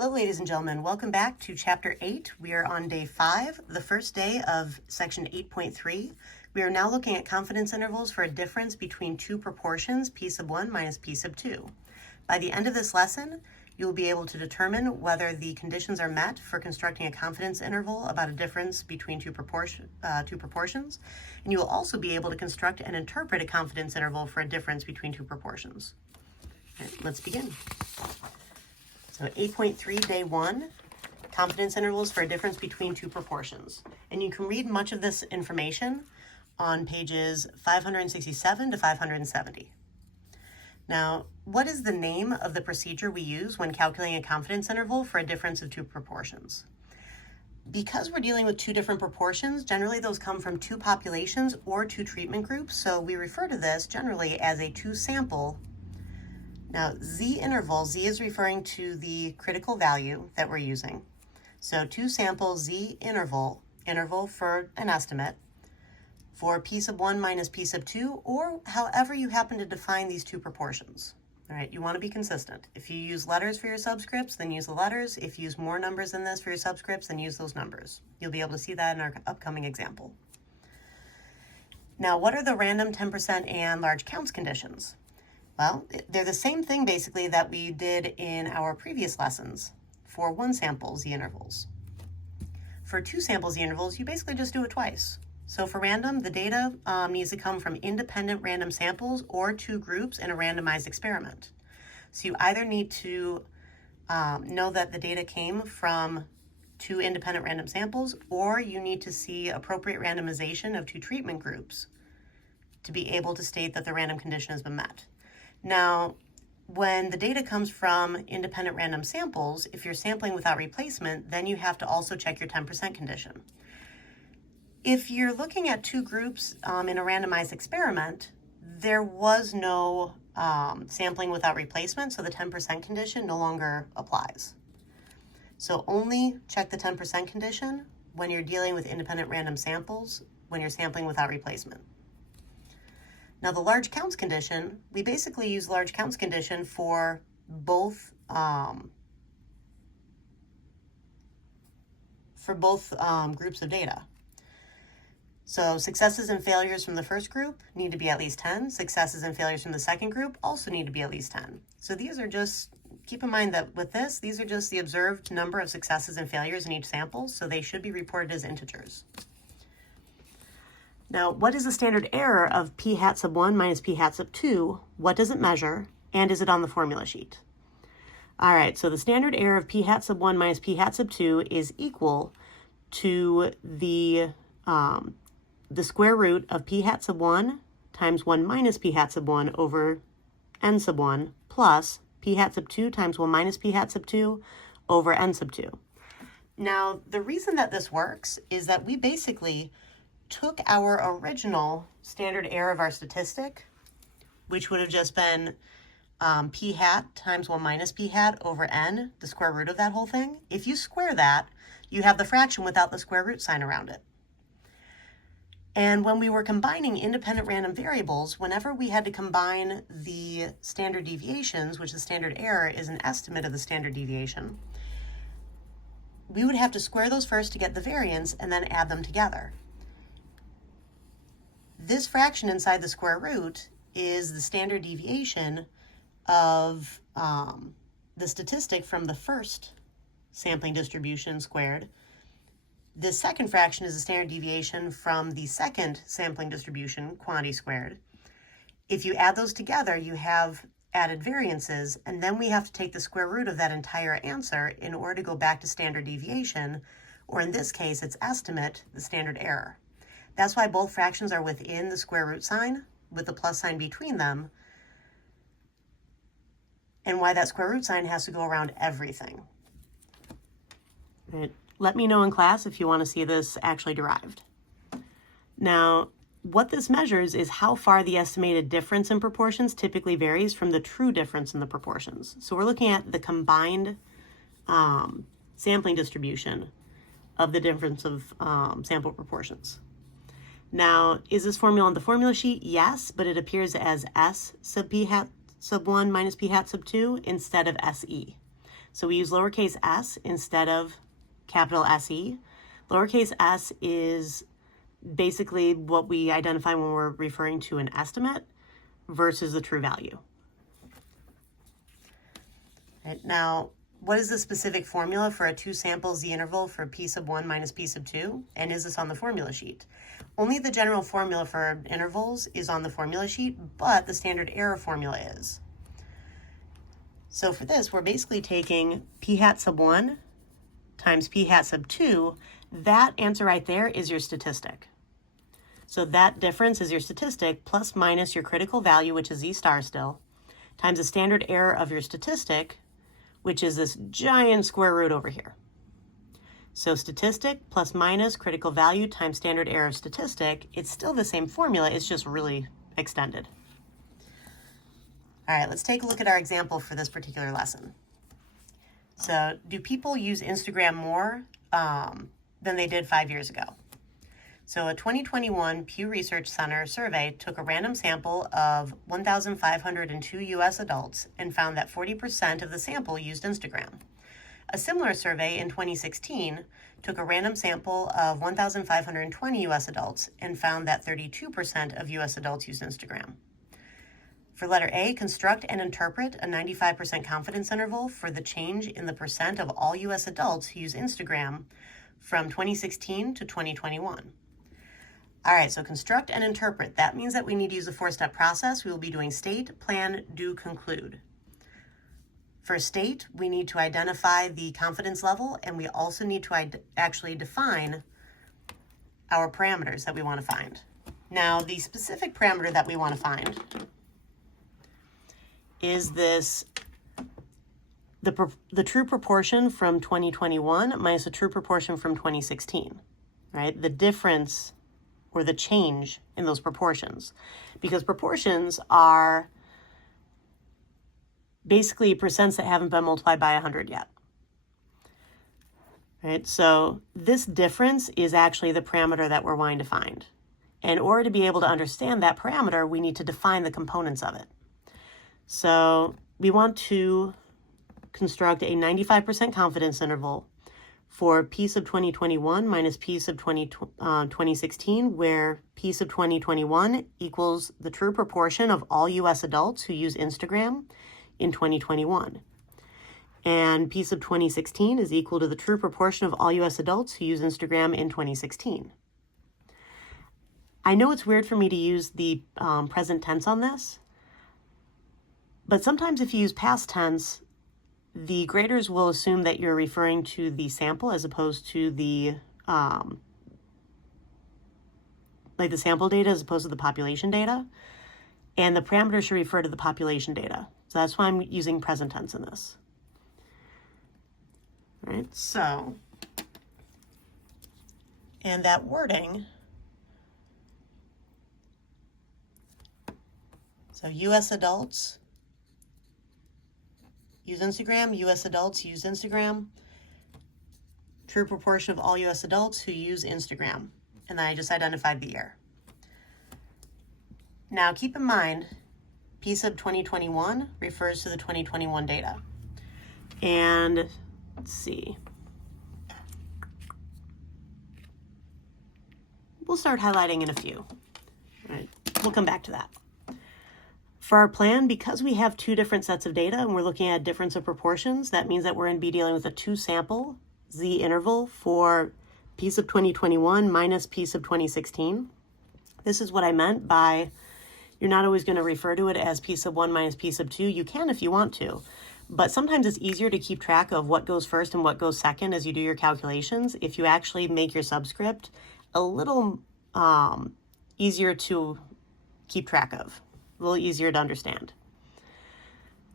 Hello, ladies and gentlemen. Welcome back to Chapter 8. We are on Day 5, the first day of Section 8.3. We are now looking at confidence intervals for a difference between two proportions, p sub 1 minus p sub 2. By the end of this lesson, you will be able to determine whether the conditions are met for constructing a confidence interval about a difference between two proportions, and you will also be able to construct and interpret a confidence interval for a difference between two proportions. All right, let's begin. So 8.3, Day 1, confidence intervals for a difference between two proportions. And you can read much of this information on pages 567 to 570. Now, what is the name of the procedure we use when calculating a confidence interval for a difference of two proportions? Because we're dealing with two different proportions, generally those come from two populations or two treatment groups, so we refer to this generally as a two-sample. Now, z-interval, z is referring to the critical value that we're using. So two-sample z-interval, interval for an estimate, for p sub 1 minus p sub 2, or however you happen to define these two proportions. All right, you want to be consistent. If you use letters for your subscripts, then use the letters. If you use more numbers than this for your subscripts, then use those numbers. You'll be able to see that in our upcoming example. Now, what are the random 10% and large counts conditions? Well, they're the same thing basically that we did in our previous lessons for one sample z-intervals. For two sample z-intervals, you basically just do it twice. So for random, the data needs to come from independent random samples or two groups in a randomized experiment. So you either need to know that the data came from two independent random samples, or you need to see appropriate randomization of two treatment groups to be able to state that the random condition has been met. Now, when the data comes from independent random samples, if you're sampling without replacement, then you have to also check your 10% condition. If you're looking at two groups in a randomized experiment, there was no sampling without replacement, so the 10% condition no longer applies. So only check the 10% condition when you're dealing with independent random samples, when you're sampling without replacement. Now, the large counts condition, we basically use large counts condition for both groups of data. So successes and failures from the first group need to be at least 10. Successes and failures from the second group also need to be at least 10. So these are just, keep in mind that with this, these are just the observed number of successes and failures in each sample, so they should be reported as integers. Now, what is the standard error of p hat sub 1 minus p hat sub 2? What does it measure? And is it on the formula sheet? All right, so the standard error of p hat sub 1 minus p hat sub 2 is equal to the square root of p hat sub 1 times 1 minus p hat sub 1 over n sub 1 plus p hat sub 2 times 1 minus p hat sub 2 over n sub 2. Now, the reason that this works is that we basically took our original standard error of our statistic, which would have just been p hat times 1 minus p hat over n, the square root of that whole thing. If you square that, you have the fraction without the square root sign around it. And when we were combining independent random variables, whenever we had to combine the standard deviations, which the standard error is an estimate of the standard deviation, we would have to square those first to get the variance and then add them together. This fraction inside the square root is the standard deviation of the statistic from the first sampling distribution squared. This second fraction is the standard deviation from the second sampling distribution quantity squared. If you add those together, you have added variances, and then we have to take the square root of that entire answer in order to go back to standard deviation, or in this case, its estimate, the standard error. That's why both fractions are within the square root sign with the plus sign between them, and why that square root sign has to go around everything. Right. Let me know in class if you want to see this actually derived. Now, what this measures is how far the estimated difference in proportions typically varies from the true difference in the proportions. So we're looking at the combined sampling distribution of the difference of sample proportions. Now, is this formula on the formula sheet? Yes, but it appears as S sub p hat sub 1 minus p hat sub 2 instead of SE. So we use lowercase s instead of capital SE. Lowercase s is basically what we identify when we're referring to an estimate versus the true value. Right, now, what is the specific formula for a two-sample z-interval for p sub 1 minus p sub 2? And is this on the formula sheet? Only the general formula for intervals is on the formula sheet, but the standard error formula is. So for this, we're basically taking p hat sub 1 times p hat sub 2. That answer right there is your statistic. So that difference is your statistic plus minus your critical value, which is z star still, times the standard error of your statistic, which is this giant square root over here. So statistic plus minus critical value times standard error of statistic, it's still the same formula, it's just really extended. All right, let's take a look at our example for this particular lesson. So, do people use Instagram more than they did 5 years ago? So a 2021 Pew Research Center survey took a random sample of 1,502 U.S. adults and found that 40% of the sample used Instagram. A similar survey in 2016 took a random sample of 1,520 U.S. adults and found that 32% of U.S. adults used Instagram. For letter A, construct and interpret a 95% confidence interval for the change in the percent of all U.S. adults who use Instagram from 2016 to 2021. All right, so construct and interpret. That means that we need to use a four-step process. We will be doing state, plan, do, conclude. For state, we need to identify the confidence level, and we also need to actually define our parameters that we want to find. Now, the specific parameter that we want to find is this, the true proportion from 2021 minus the true proportion from 2016, right? The difference or the change in those proportions, because proportions are basically percents that haven't been multiplied by 100 yet. Right? So this difference is actually the parameter that we're wanting to find. In order to be able to understand that parameter, we need to define the components of it. So we want to construct a 95% confidence interval for p sub 2021 minus p sub 2016, where p sub 2021 equals the true proportion of all U.S. adults who use Instagram in 2021. And p sub 2016 is equal to the true proportion of all U.S. adults who use Instagram in 2016. I know it's weird for me to use the present tense on this, but sometimes if you use past tense, the graders will assume that you're referring to the sample as opposed to the, like the sample data as opposed to the population data. And the parameters should refer to the population data. So that's why I'm using present tense in this. All right, so, and that wording, so U.S. adults use Instagram, U.S. adults use Instagram, true proportion of all U.S. adults who use Instagram. And then I just identified the year. Now keep in mind, p sub 2021 refers to the 2021 data. And let's see. We'll start highlighting in a few. All right, we'll come back to that. For our plan, because we have two different sets of data and we're looking at difference of proportions, that means that we're going to be dealing with a two-sample z-interval for p sub 2021 minus p sub 2016. This is what I meant by you're not always going to refer to it as p sub 1 minus p sub 2. You can if you want to, but sometimes it's easier to keep track of what goes first and what goes second as you do your calculations if you actually make your subscript a little easier to keep track of. A little easier to understand.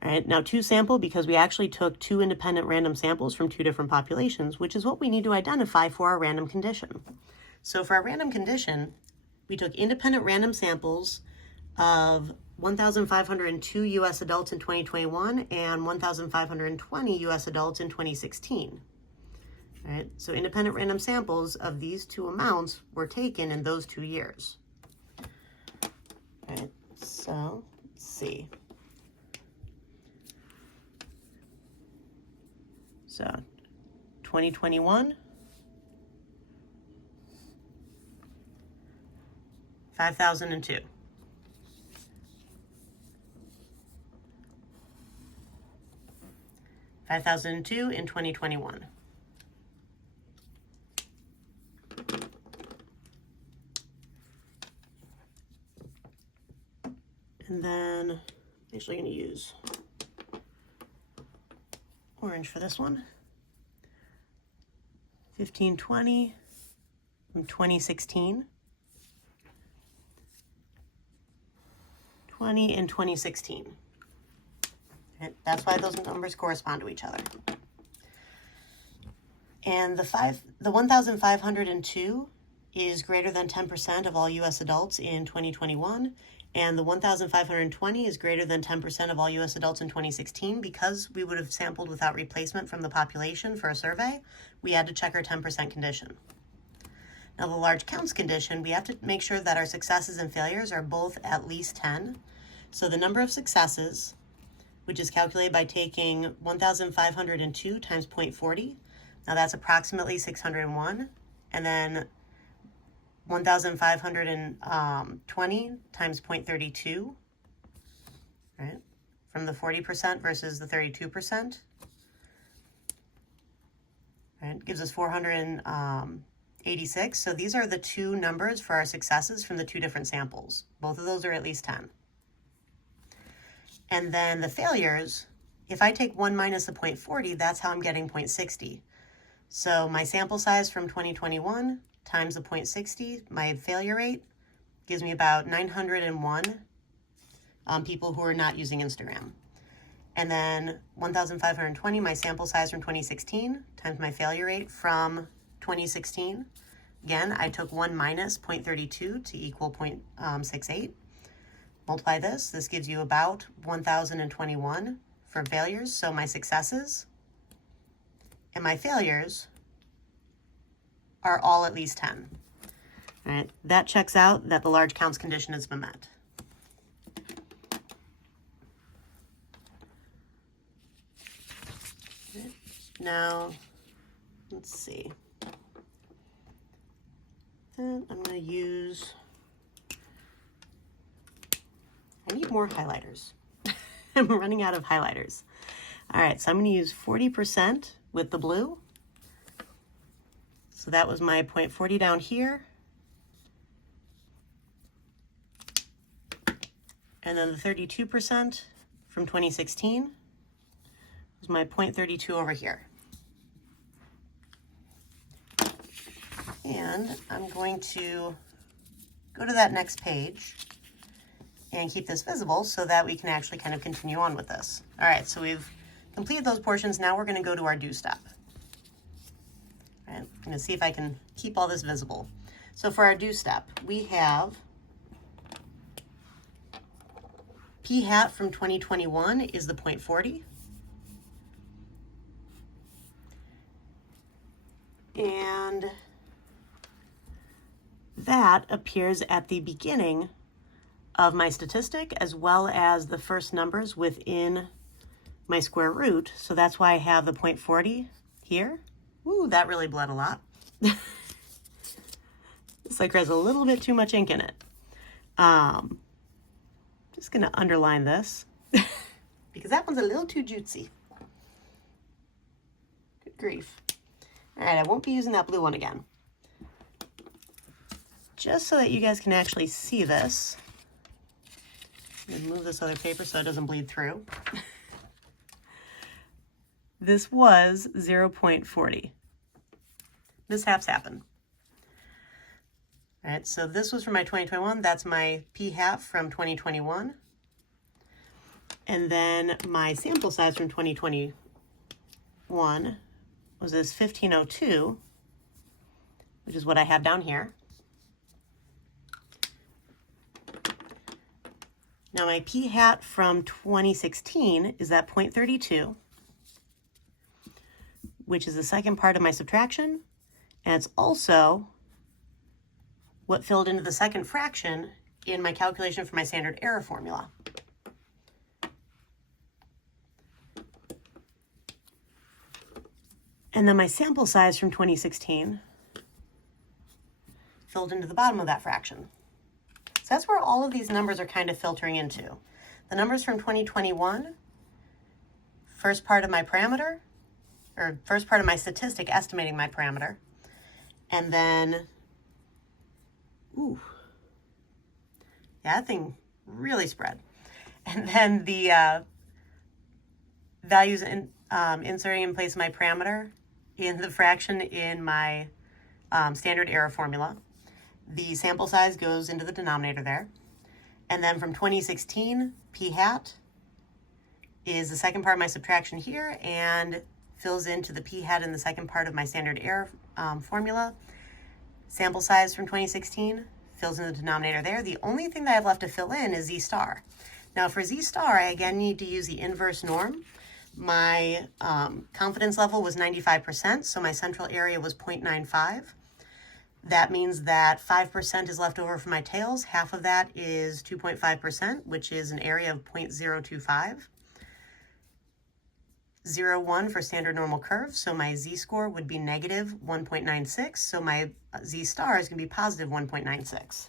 All right, now two sample, because we actually took two independent random samples from two different populations, which is what we need to identify for our random condition. So for our random condition, we took independent random samples of 1,502 U.S. adults in 2021 and 1,520 U.S. adults in 2016. All right, so independent random samples of these two amounts were taken in those 2 years. All right. So, let's see. So 2021, 5,002. $5,002 in 2021. And then I'm actually going to use orange for this one. 1520 from 2016. 20 and 2016. Right? That's why those numbers correspond to each other. And the 1,502 is greater than 10% of all U.S. adults in 2021, and the 1,520 is greater than 10% of all U.S. adults in 2016. Because we would have sampled without replacement from the population for a survey, we had to check our 10% condition. Now, the large counts condition, we have to make sure that our successes and failures are both at least 10. So the number of successes, which is calculated by taking 1,502 times 0.40, now that's approximately 601, and then 1,520 times 0.32, right, from the 40% versus the 32%, right, gives us 486. So these are the two numbers for our successes from the two different samples. Both of those are at least 10. And then the failures, if I take 1 minus the 0.40, that's how I'm getting 0.60. So my sample size from 2021 times the 0.60, my failure rate, gives me about 901 people who are not using Instagram. And then 1,520, my sample size from 2016, times my failure rate from 2016. Again, I took 1 minus 0.32 to equal 0.68. Multiply this. This gives you about 1,021 for failures. So my successes and my failures are all at least 10. All right, that checks out that the large counts condition has been met. Okay. Now, let's see. And I'm going to use, I need more highlighters. I'm running out of highlighters. All right, so I'm going to use 40% with the blue. So that was my 0.40 down here. And then the 32% from 2016 was my 0.32 over here. And I'm going to go to that next page and keep this visible so that we can actually kind of continue on with this. All right, so we've completed those portions. Now we're going to go to our do step. All right, I'm going to see if I can keep all this visible. So for our do step, we have p hat from 2021 is the 0.40. And that appears at the beginning of my statistic as well as the first numbers within my square root. So that's why I have the 0.40 here. Ooh, that really bled a lot. It's like there's a little bit too much ink in it. Just gonna underline this because that one's a little too juicy. Good grief. All right, I won't be using that blue one again. Just so that you guys can actually see this. I'm gonna move this other paper so it doesn't bleed through. This was 0.40. Mishaps happen. All right, so this was for my 2021. That's my p hat from 2021. And then my sample size from 2021 was this 1502, which is what I have down here. Now my p hat from 2016 is that 0.32, which is the second part of my subtraction, and it's also what filled into the second fraction in my calculation for my standard error formula. And then my sample size from 2016 filled into the bottom of that fraction. So that's where all of these numbers are kind of filtering into. The numbers from 2021, first part of my parameter, or first part of my statistic estimating my parameter. And then, yeah, that thing really spread. And then the values inserting in place of my parameter in the fraction in my standard error formula. The sample size goes into the denominator there. And then from 2016, p hat is the second part of my subtraction here and fills into the p hat in the second part of my standard error formula. Sample size from 2016 fills in the denominator there. The only thing that I have left to fill in is z star. Now for z star, I again need to use the inverse norm. My confidence level was 95%, so my central area was 0.95. That means that 5% is left over for my tails. Half of that is 2.5%, which is an area of 0.025. 0.1 for standard normal curve, so my z-score would be negative 1.96, so my z-star is going to be positive 1.96.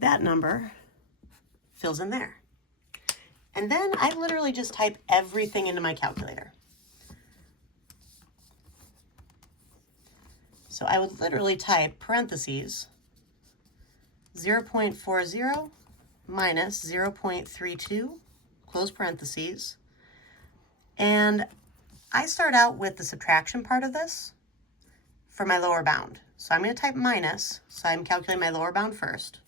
That number fills in there. And then I literally just type everything into my calculator. So I would literally type parentheses 0.40 minus 0.32, close parentheses. And I start out with the subtraction part of this for my lower bound. So I'm going to type minus, so I'm calculating my lower bound first.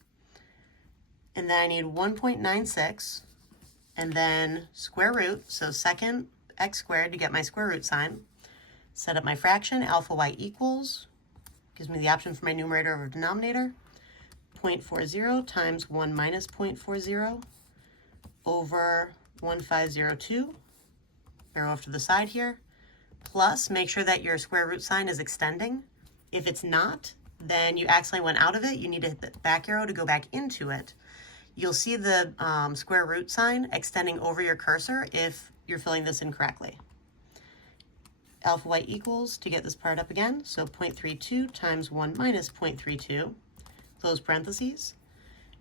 And then I need 1.96, and then square root, so second x squared to get my square root sign. Set up my fraction, alpha y equals, gives me the option for my numerator over denominator, 0.40 times 1 minus 0.40 over 1502, arrow off to the side here, plus make sure that your square root sign is extending. If it's not, then you accidentally went out of it. You need to hit the back arrow to go back into it. You'll see the square root sign extending over your cursor if you're filling this in correctly. Alpha y equals, to get this part up again, so 0.32 times 1 minus 0.32, close parentheses,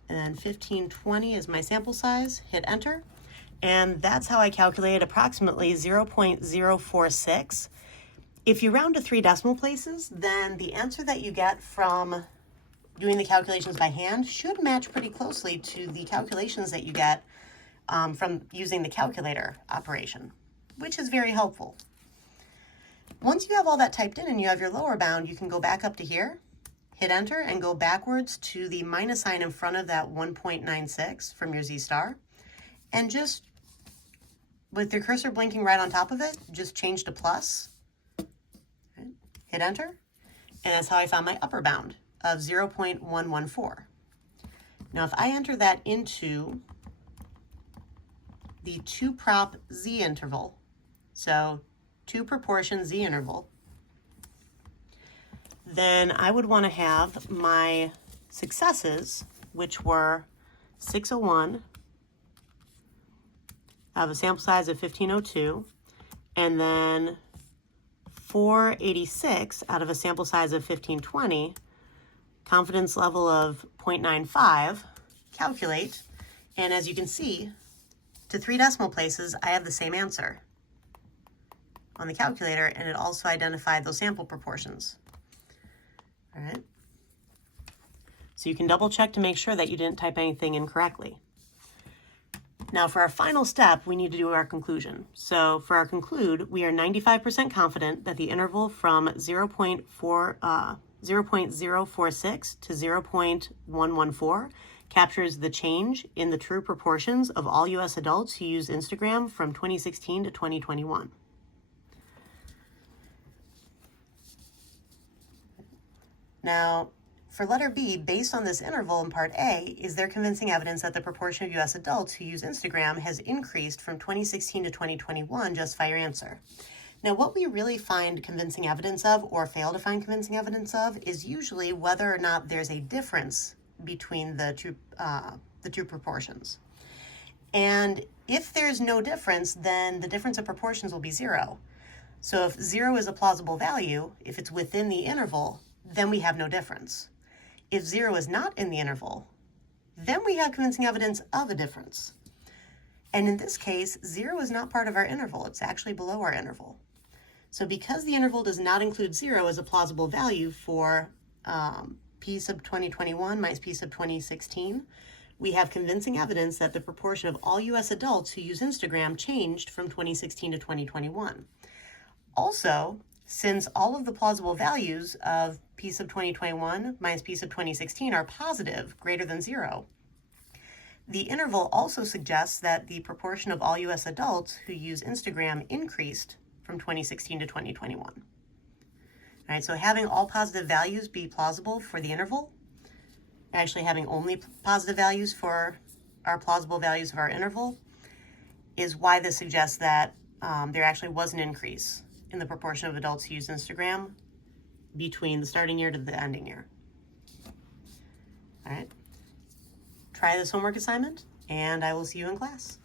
and then 1520 is my sample size, hit enter, and that's how I calculated approximately 0.046. If you round to 3 decimal places, then the answer that you get from doing the calculations by hand should match pretty closely to the calculations that you get from using the calculator operation, which is very helpful. Once you have all that typed in and you have your lower bound, you can go back up to here, hit enter, and go backwards to the minus sign in front of that 1.96 from your z-star. And just, with your cursor blinking right on top of it, just change to plus, right? Hit enter, and that's how I found my upper bound of 0.114. Now if I enter that into the 2-prop z interval, so 2 proportion z interval, then I would want to have my successes, which were 601 out of a sample size of 1502, and then 486 out of a sample size of 1520, confidence level of 0.95, calculate, and as you can see, to 3 decimal places, I have the same answer on the calculator, and it also identified those sample proportions. All right. So you can double check to make sure that you didn't type anything incorrectly. Now for our final step, we need to do our conclusion. So for our conclude, we are 95% confident that the interval from 0.046 to 0.114 captures the change in the true proportions of all U.S. adults who use Instagram from 2016 to 2021. Now, for letter B, based on this interval in part A, is there convincing evidence that the proportion of U.S. adults who use Instagram has increased from 2016 to 2021? Justify your answer. Now, what we really find convincing evidence of, or fail to find convincing evidence of, is usually whether or not there's a difference between the two proportions. And If there's no difference, then the difference of proportions will be 0. So if 0 is a plausible value, if it's within the interval, then we have no difference. If 0 is not in the interval, then we have convincing evidence of a difference. And in this case, 0 is not part of our interval. It's actually below our interval. So because the interval does not include 0 as a plausible value for p sub 2021 minus p sub 2016, we have convincing evidence that the proportion of all US adults who use Instagram changed from 2016 to 2021. Also, since all of the plausible values of p sub 2021 minus p sub 2016 are positive, greater than 0, the interval also suggests that the proportion of all US adults who use Instagram increased from 2016 to 2021. All right, so having all positive values be plausible for the interval, actually having only positive values for our plausible values of our interval, is why this suggests that there actually was an increase in the proportion of adults who use Instagram between the starting year to the ending year. All right. Try this homework assignment, and I will see you in class.